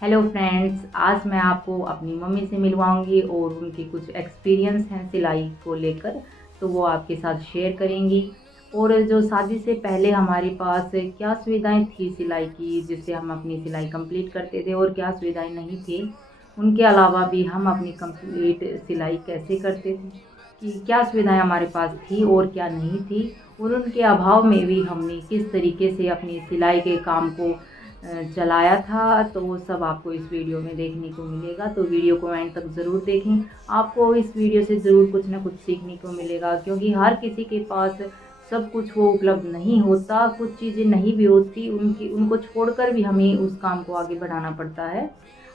Hello friends, आज मैं आपको अपनी मम्मी से मिलवाऊंगी और उनके कुछ एक्सपीरियंस हैं सिलाई को लेकर, तो वो आपके साथ शेयर करेंगी। और जो शादी से पहले हमारे पास क्या सुविधाएं थी सिलाई की, जिससे हम अपनी सिलाई कंप्लीट करते थे, और क्या सुविधाएं नहीं थी, उनके अलावा भी हम अपनी कंप्लीट सिलाई कैसे करते थे, कि क्या सुविधाएं हमारे पास थी और क्या नहीं थी, और उनके अभाव में भी हमने किस तरीके से अपनी सिलाई के काम को चलाया था। तो वो सब आपको इस वीडियो में देखने को मिलेगा, तो वीडियो को एंड तक ज़रूर देखें। आपको इस वीडियो से ज़रूर कुछ ना कुछ सीखने को मिलेगा, क्योंकि हर किसी के पास सब कुछ वो उपलब्ध नहीं होता, कुछ चीज़ें नहीं भी होती, उनको छोड़कर भी हमें उस काम को आगे बढ़ाना पड़ता है।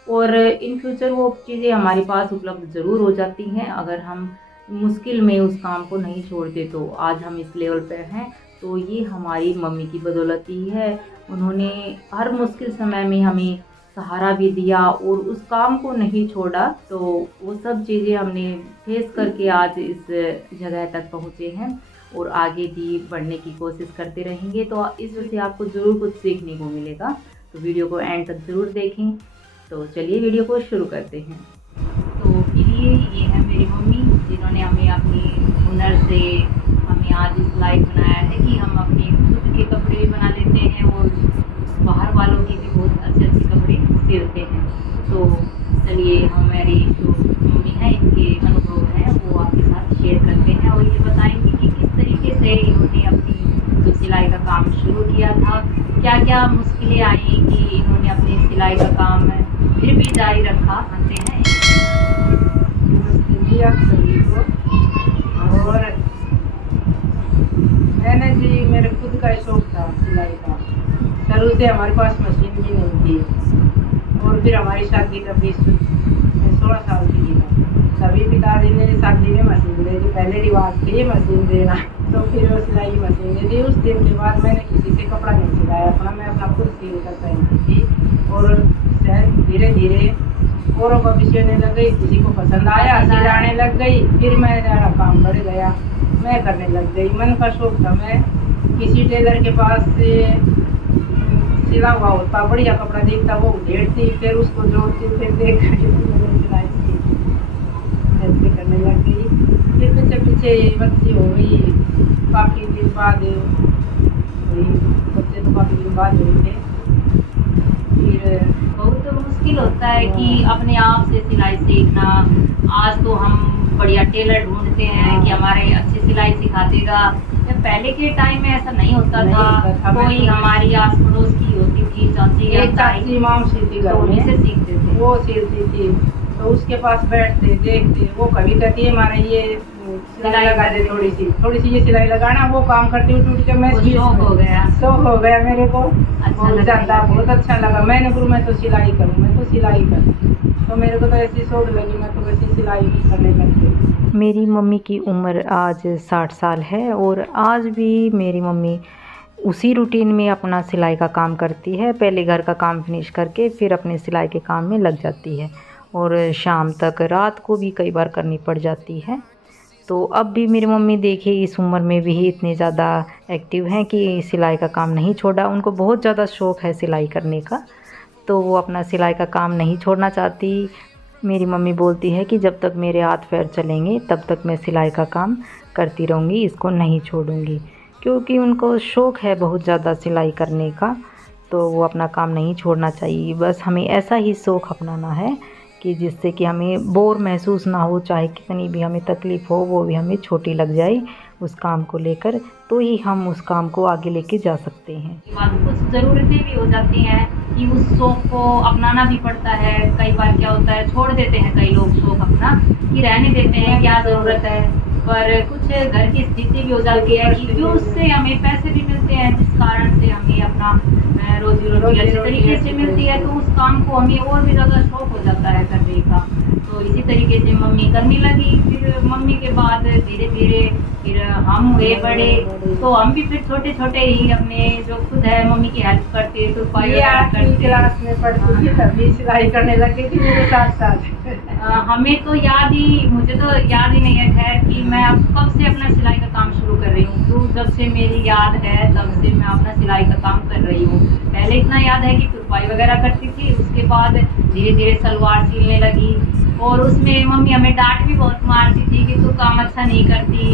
और इन फ्यूचर वो चीज़ें हमारे पास उपलब्ध ज़रूर हो जाती हैं, अगर हम मुश्किल में उस काम को नहीं छोड़ते। तो आज हम इस लेवल पर हैं, तो ये हमारी मम्मी की बदौलत ही है। उन्होंने हर मुश्किल समय में हमें सहारा भी दिया और उस काम को नहीं छोड़ा। तो वो सब चीज़ें हमने फेस करके आज इस जगह तक पहुँचे हैं और आगे भी बढ़ने की कोशिश करते रहेंगे। तो इससे आपको ज़रूर कुछ सीखने को मिलेगा, तो वीडियो को एंड तक ज़रूर देखें। तो चलिए वीडियो को शुरू करते हैं। तो ये है मेरी मम्मी, जिन्होंने हमें अपनी हुनर से हमें आज इस लायक बनाया है कि हम अपने खुद के कपड़े भी बना लेते हैं और बाहर वालों के भी बहुत अच्छे अच्छे कपड़े सिलते हैं। तो चलिए हमारी जो मम्मी है, इनके अनुभव हैं वो आपके साथ शेयर करते हैं और ये बताएंगे कि किस तरीके से इन्होंने अपनी जो सिलाई का काम शुरू किया था, क्या क्या मुश्किलें आई कि इन्होंने अपनी सिलाई का काम फिर भी जारी रखा। आते हैं और मैंने जी मेरे खुद का शौक था सिलाई का। शुरू से हमारे पास मशीन भी नहीं थी और फिर हमारी शादी कभी 16 साल की थी, तभी पिताजी ने शादी में मशीन दे दी। पहले रिवाज थी मशीन देना, तो फिर वो सिलाई मशीन दे दी। उस दिन के बाद मैंने किसी से कपड़ा नहीं सिलाया अपना, मैं अपना खुद सिल कर पहनती थी। और धीरे धीरे औरों को भी सिलने लग गई, किसी को पसंद आया सिलाने लग गई, फिर मेरा काम बढ़ गया, मैं करने लग गई। मन का शौक था, मैं किसी टेलर के पास से सिला हुआ होता, बढ़िया कपड़ा देखता, वो उधेड़ती, फिर उसको जोड़ती, फिर देख करके सिलाई ऐसे करने लग गई। फिर पीछे पीछे बच्ची हो गई, काफ़ी दिन बाद बच्चे तो काफ़ी दिन बाद हुए थे। फिर बहुत मुश्किल होता है कि अपने आप से सिलाई सीखना। आज तो हम बढ़िया टेलर ढूंढते हैं कि हमारे अच्छी सिलाई सिखा देगा। पहले के टाइम में ऐसा नहीं होता था, कोई हमारी आस पड़ोस की होती थी, चाची माम सीखती घर में से सीखते थे, वो सिलती थी, तो उसके पास बैठते देखते। वो कभी कहती है हमारे ये सिलाई लगा दे, थोड़ी सी ये सिलाई लगाना, वो काम करती उठ के मैं शौक हो गया मेरे को। बहुत अच्छा लगा। मैंने बोला मैं तो सिलाई करूँ, मैं तो सिलाई करूँ, तो मेरे को तो ऐसी शौक लगी, मैं तो वैसे सिलाई करने लग गई। मेरी मम्मी की उम्र आज 60 साल है और आज भी मेरी मम्मी उसी रूटीन में अपना सिलाई का काम करती है। पहले घर का काम फिनिश करके फिर अपने सिलाई के काम में लग जाती है और शाम तक, रात को भी कई बार करनी पड़ जाती है। तो अब भी मेरी मम्मी देखिए इस उम्र में भी इतने ज़्यादा एक्टिव हैं कि सिलाई का काम नहीं छोड़ा। उनको बहुत ज़्यादा शौक़ है सिलाई करने का, तो वो अपना सिलाई का काम नहीं छोड़ना चाहती। मेरी मम्मी बोलती है कि जब तक मेरे हाथ पैर चलेंगे तब तक मैं सिलाई का काम करती रहूँगी, इसको नहीं छोड़ूँगी, क्योंकि उनको शौक़ है बहुत ज़्यादा सिलाई करने का। तो वो अपना काम नहीं छोड़ना चाहिए। बस हमें ऐसा ही शौक़ अपनाना है कि जिससे कि हमें बोर महसूस ना हो, चाहे कितनी भी हमें तकलीफ़ हो, वो भी हमें छोटी लग जाए उस काम को लेकर, तो ही हम उस काम को आगे लेके जा सकते हैं। कुछ ज़रूरतें भी हो जाती हैं कि उस शौक़ को अपनाना भी पड़ता है। कई बार क्या होता है, छोड़ देते हैं कई लोग शौक़ अपना, कि रहने देते हैं, क्या ज़रूरत है। पर कुछ घर की स्थिति भी हो जाती है कि उससे हमें पैसे भी मिलते हैं, जिस कारण से हमें अपना रोजी रोटी अच्छे तरीके से मिलती है, तो उस काम को हमें और भी ज़्यादा शौक़ हो जाता है करने का। तो इसी तरीके से मम्मी करने लगी। फिर मम्मी के बाद धीरे धीरे फिर हम हुए बड़े, तो हम भी फिर छोटे छोटे ही अपने जो खुद है मम्मी की हेल्प करते, तो क्लास में पढ़ती थी तभी सिलाई करने लगी थी मेरे साथ साथ। हमें तो याद ही, मुझे तो याद ही नहीं है खैर कि मैं अब कब से अपना सिलाई का काम शुरू कर रही हूँ। तो जब से मेरी याद है तब से मैं अपना सिलाई का काम कर रही हूँ। पहले इतना याद है कि तुरपाई वगैरह करती थी, उसके बाद धीरे धीरे सलवार सिलने लगी। और उसमें मम्मी हमें डांट भी बहुत मारती थी कि तू काम अच्छा नहीं करती,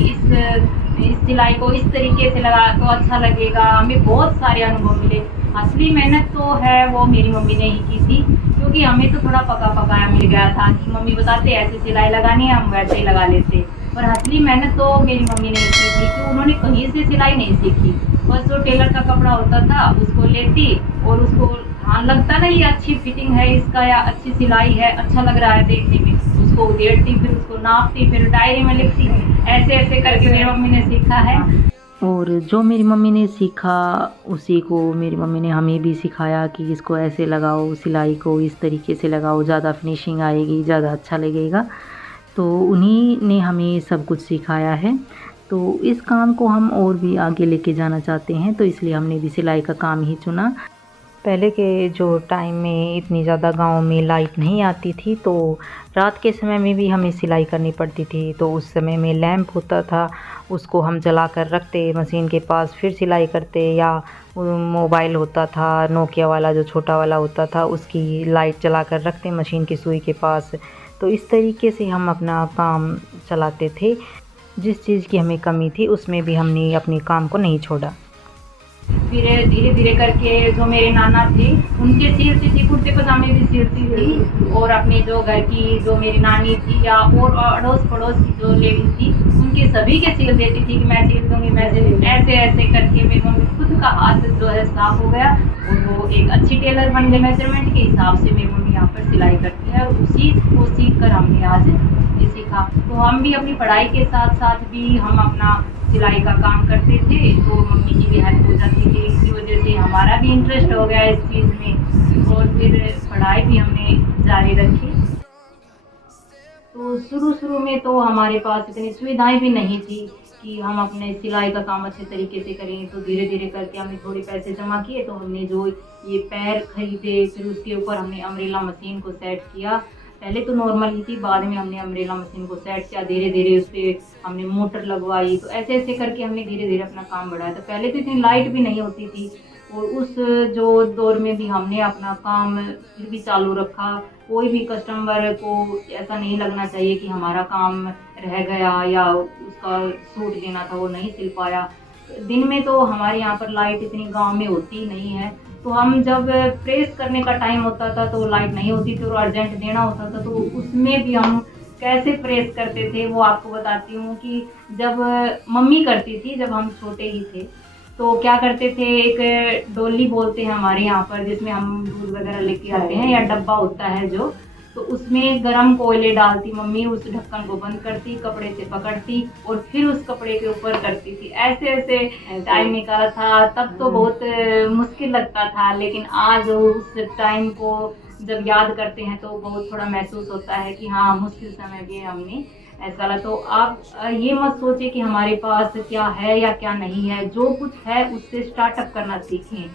इस सिलाई को इस तरीके से लगा तो अच्छा लगेगा। हमें बहुत सारे अनुभव मिले। असली मेहनत तो है वो मेरी मम्मी ने ही की थी, क्योंकि हमें तो थोड़ा पका पकाया मिल गया था कि मम्मी बताते ऐसे सिलाई लगानी है, हम वैसे ही लगा लेते। पर असली मेहनत तो मेरी मम्मी ने ही की थी, कि उन्होंने कहीं से सिलाई नहीं सीखी। बस जो टेलर का कपड़ा होता था उसको लेती और उसको हाँ लगता ना ये अच्छी फिटिंग है इसका या अच्छी सिलाई है, अच्छा लग रहा है देखने में, उसको उधेड़ती, फिर उसको नापती, फिर डायरी में लिखती। ऐसे ऐसे करके मेरी मम्मी ने सीखा है। और जो मेरी मम्मी ने सीखा उसी को मेरी मम्मी ने हमें भी सिखाया कि इसको ऐसे लगाओ, सिलाई को इस तरीके से लगाओ, ज़्यादा फिनिशिंग आएगी, ज़्यादा अच्छा लगेगा। तो उन्हीं ने हमें सब कुछ सिखाया है। तो इस काम को हम और भी आगे लेके जाना चाहते हैं, तो इसलिए हमने भी सिलाई का काम ही चुना। पहले के जो टाइम में इतनी ज़्यादा गांव में लाइट नहीं आती थी, तो रात के समय में भी हमें सिलाई करनी पड़ती थी। तो उस समय में लैंप होता था, उसको हम जला कर रखते मशीन के पास, फिर सिलाई करते। या मोबाइल होता था नोकिया वाला, जो छोटा वाला होता था, उसकी लाइट जला कर रखते मशीन की सुई के पास। तो इस तरीके से हम अपना काम चलाते थे। जिस चीज़ की हमें कमी थी उसमें भी हमने अपने काम को नहीं छोड़ा। फिर धीरे धीरे करके जो मेरे नाना थे उनके सिलती थी, कुर्ते पजामे भी सिलती थी। और अपने जो घर की जो मेरी नानी थी या और अड़ोस पड़ोस की जो लेडी थी उनके सभी के सिल देती थी कि मैं सिल दूंगी, मैं सिल। ऐसे ऐसे करके मेरी मम्मी खुद का हाथ जो है साफ हो गया और वो एक अच्छी टेलर बन गई। मेजरमेंट के हिसाब से मेरी मम्मी यहाँ पर सिलाई करती है, और उसी को सीख कर हमने आज ये सीखा। तो हम भी अपनी पढ़ाई के साथ साथ भी हम अपना सिलाई का काम करते थे, तो मम्मी की भी हेल्प हो जाती थी। इसी वजह से हमारा भी इंटरेस्ट हो गया इस चीज़ में, और फिर पढ़ाई भी हमने जारी रखी। तो शुरू में तो हमारे पास इतनी सुविधाएं भी नहीं थी कि हम अपने सिलाई का काम अच्छे तरीके से करें। तो धीरे धीरे करके हमने थोड़े पैसे जमा किए, तो हमने जो ये पैर खरीदे, फिर उसके ऊपर हमने अम्ब्रेला मशीन को सेट किया। पहले तो नॉर्मल ही थी, बाद में हमने अम्ब्रेला मशीन को सेट किया, धीरे धीरे उस पर हमने मोटर लगवाई। तो ऐसे ऐसे करके हमने धीरे धीरे अपना काम बढ़ाया। तो पहले तो इतनी लाइट भी नहीं होती थी, और उस जो दौर में भी हमने अपना काम फिर भी चालू रखा। कोई भी कस्टमर को ऐसा नहीं लगना चाहिए कि हमारा काम रह गया या उसका सूट देना था वो नहीं सिल पाया। दिन में तो हमारे यहाँ पर लाइट इतनी गांव में होती नहीं है, तो हम जब प्रेस करने का टाइम होता था तो लाइट नहीं होती थी और अर्जेंट देना होता था, तो उसमें भी हम कैसे प्रेस करते थे वो आपको बताती हूँ। कि जब मम्मी करती थी, जब हम छोटे ही थे, तो क्या करते थे, एक डोली बोलते हैं हमारे यहाँ पर, जिसमें हम दूध वगैरह लेके आते हैं, या डब्बा होता है जो, तो उसमें गरम कोयले डालती मम्मी, उस ढक्कन को बंद करती, कपड़े से पकड़ती और फिर उस कपड़े के ऊपर करती थी। ऐसे ऐसे टाइम निकाला था। तब तो बहुत मुश्किल लगता था, लेकिन आज उस टाइम को जब याद करते हैं तो बहुत थोड़ा महसूस होता है कि हाँ, मुश्किल समय भी हमने ऐसा लगा। तो आप ये मत सोचिए कि हमारे पास क्या है या क्या नहीं है, जो कुछ है उससे स्टार्टअप करना सीखें,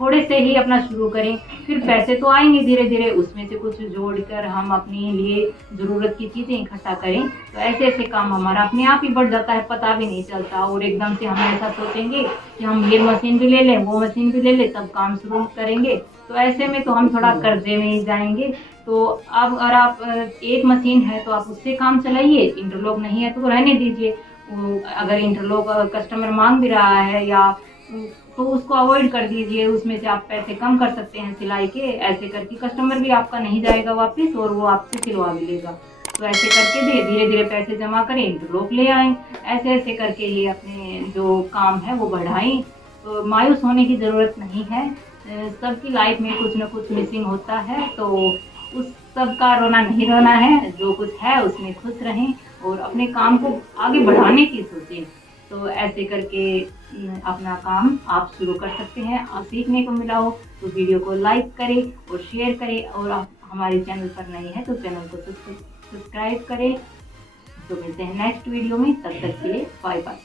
थोड़े से ही अपना शुरू करें, फिर पैसे तो आएंगे धीरे धीरे, उसमें से कुछ जोड़कर हम अपने लिए ज़रूरत की चीज़ें इकट्ठा करें। तो ऐसे ऐसे काम हमारा अपने आप ही बढ़ जाता है, पता भी नहीं चलता। और एकदम से हम ऐसा सोचेंगे कि हम ये मशीन भी ले लें, वो मशीन भी ले लें, तब काम शुरू करेंगे, तो ऐसे में तो हम थोड़ा कर्जे में ही जाएंगे। तो अब अगर आप एक मशीन है तो आप उससे काम चलाइए, इंटरलॉक नहीं है तो रहने दीजिए। अगर इंटरलॉक कस्टमर मांग भी रहा है या तो उसको अवॉइड कर दीजिए, उसमें से आप पैसे कम कर सकते हैं सिलाई के। ऐसे करके कस्टमर भी आपका नहीं जाएगा वापस और वो आपसे सिलवा भी लेगा। तो ऐसे करके भी धीरे धीरे पैसे जमा करें, इंटरलॉक ले आएँ, ऐसे ऐसे करके ये अपने जो काम है वो बढ़ाएं। तो मायूस होने की ज़रूरत नहीं है, सबकी लाइफ में कुछ ना कुछ मिसिंग होता है, तो उस सब का रोना नहीं रोना है। जो कुछ है उसमें खुश रहें और अपने काम को आगे बढ़ाने की सोचें। तो ऐसे करके अपना काम आप शुरू कर सकते हैं। आप सीखने को मिला हो तो वीडियो को लाइक करें और शेयर करें, और आप हमारे चैनल पर नए हैं तो चैनल को सब्सक्राइब करें। तो मिलते हैं नेक्स्ट वीडियो में, तब तक के लिए बाय बाय।